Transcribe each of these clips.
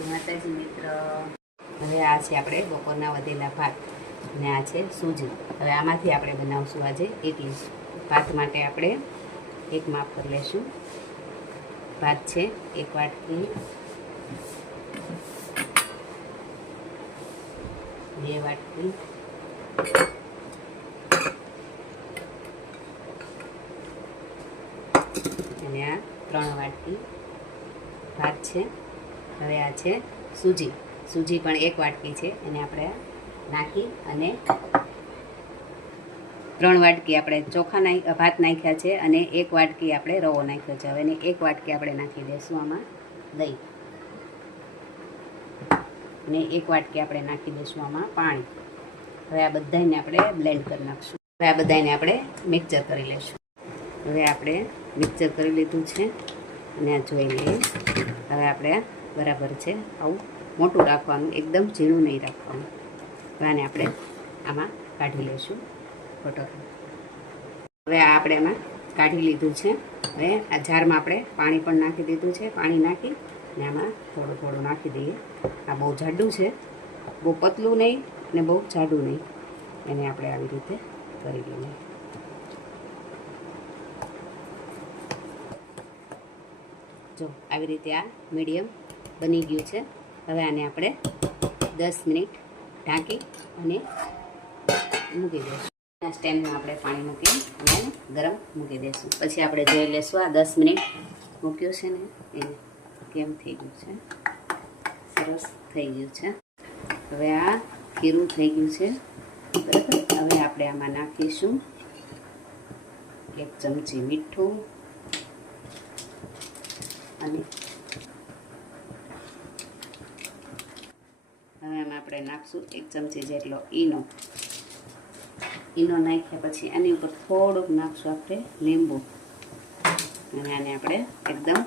જય માતાજી મિત્ર. હવે આ છે આપણે બપોરના વધેલા ભાત અને આ છે સૂજી. હવે આમાંથી આપણે બનાવશું આજે ઇડલી. ભાત માટે આપણે એક માપ કરી લઈશું. ભાત છે 1 વાટકી, 2 વાટકી, અને આ 3 વાટકી ભાત છે. હવે આ છે સૂજી. સૂજી પણ 1 વાટકી છે અને આપણે નાખી અને 3 વાટકી આપણે ચોખા ભાત નાખ્યા છે અને 1 વાટકી આપણે રવો નાખ્યો છે. હવે 1 વાટકી આપણે નાખી દઈશું આમાં દહીં અને 1 વાટકી આપણે નાખી દઈશું આમાં પાણી. હવે આ બધાને આપણે બ્લેન્ડ કરી નાખશું. હવે આ બધાને આપણે મિક્સર કરી લઈશું. હવે આપણે મિક્સર કરી લીધું છે અને આ જોઈ લઈએ. હવે આપણે બરાબર છે, આવું મોટું રાખવાનું, એકદમ ઝીણું નહીં રાખવાનું. હવે આને આપણે આમાં કાઢી લઈશું ફટોફટ. હવે આ આપણે આમાં કાઢી લીધું છે. હવે આ જારમાં આપણે પાણી પણ નાખી દીધું છે. પાણી નાખી અને આમાં થોડું થોડું નાખી દઈએ. આ બહુ જાડું છે, બહુ પતલું નહીં અને બહુ જાડું નહીં. એને આપણે આવી રીતે કરી લઈએ. જો આવી રીતે આ મીડિયમ બની ગયું છે. હવે આને આપણે 10 મિનિટ ઢાંકી અને મૂકી દઈશું. આ સ્ટેન્ડમાં આપણે પાણી મૂકી અને ગરમ મૂકી દઈશું. પછી આપણે જોઈ લઈશું આ 10 મિનિટ મૂક્યું છે ને એને કેમ થઈ ગયું છે. સરસ થઈ ગયું છે. હવે આ ખીરું થઈ ગયું છે બરાબર. હવે આપણે આમાં નાખીશું 1 ચમચી મીઠું અને હવે આમાં આપણે નાખશું 1 ચમચી જેટલો ઈનો. ઈનો નાખ્યા પછી આની ઉપર થોડુંક નાખશું આપણે લીંબુ અને આને આપણે એકદમ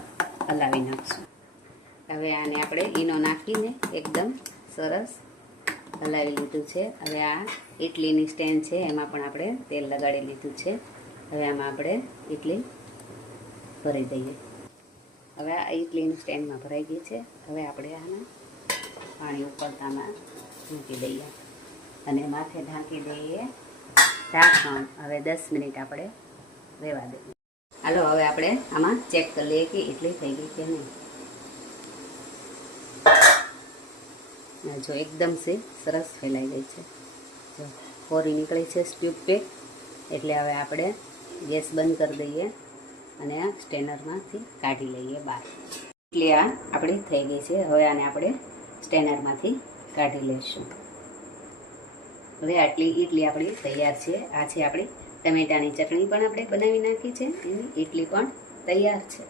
હલાવી નાખશું. હવે આને આપણે ઈનો નાખીને એકદમ સરસ હલાવી લીધું છે. હવે આ ઇડલીની સ્ટેન્ડ છે એમાં પણ આપણે તેલ લગાડી લીધું છે. હવે આમાં આપણે ઇડલી ભરી દઈએ. હવે આ ઇડલીની સ્ટેન્ડમાં ભરાઈ ગઈ છે. હવે આપણે આના પાણી ઉકળતામાં મૂકી દઈએ અને માથે ઢાંકી દઈએ ઢાંકણ. હવે 10 મિનિટ આપણે રહેવા દઈએ. હાલો હવે આપણે આમાં ચેક કરી લઈએ કે ઇડલી થઈ ગઈ કે નહીં. જો એકદમ છે સરસ ફેલાઈ ગઈ છે. જો કોરી નીકળી છે સ્ટ્યુબ પેક. એટલે હવે આપણે ગેસ બંધ કરી દઈએ અને આ સ્ટેનરમાંથી કાઢી લઈએ બહાર. એટલે આ આપણી થઈ ગઈ છે. હવે આને આપણે સ્ટેનરમાંથી કાઢી લઈશું. હવે આટલી ઇડલી આપણી તૈયાર છે. આ છે આપણી ટમેટાની ચટણી પણ આપણે બનાવી નાખી છે. એની ઇડલી પણ તૈયાર છે.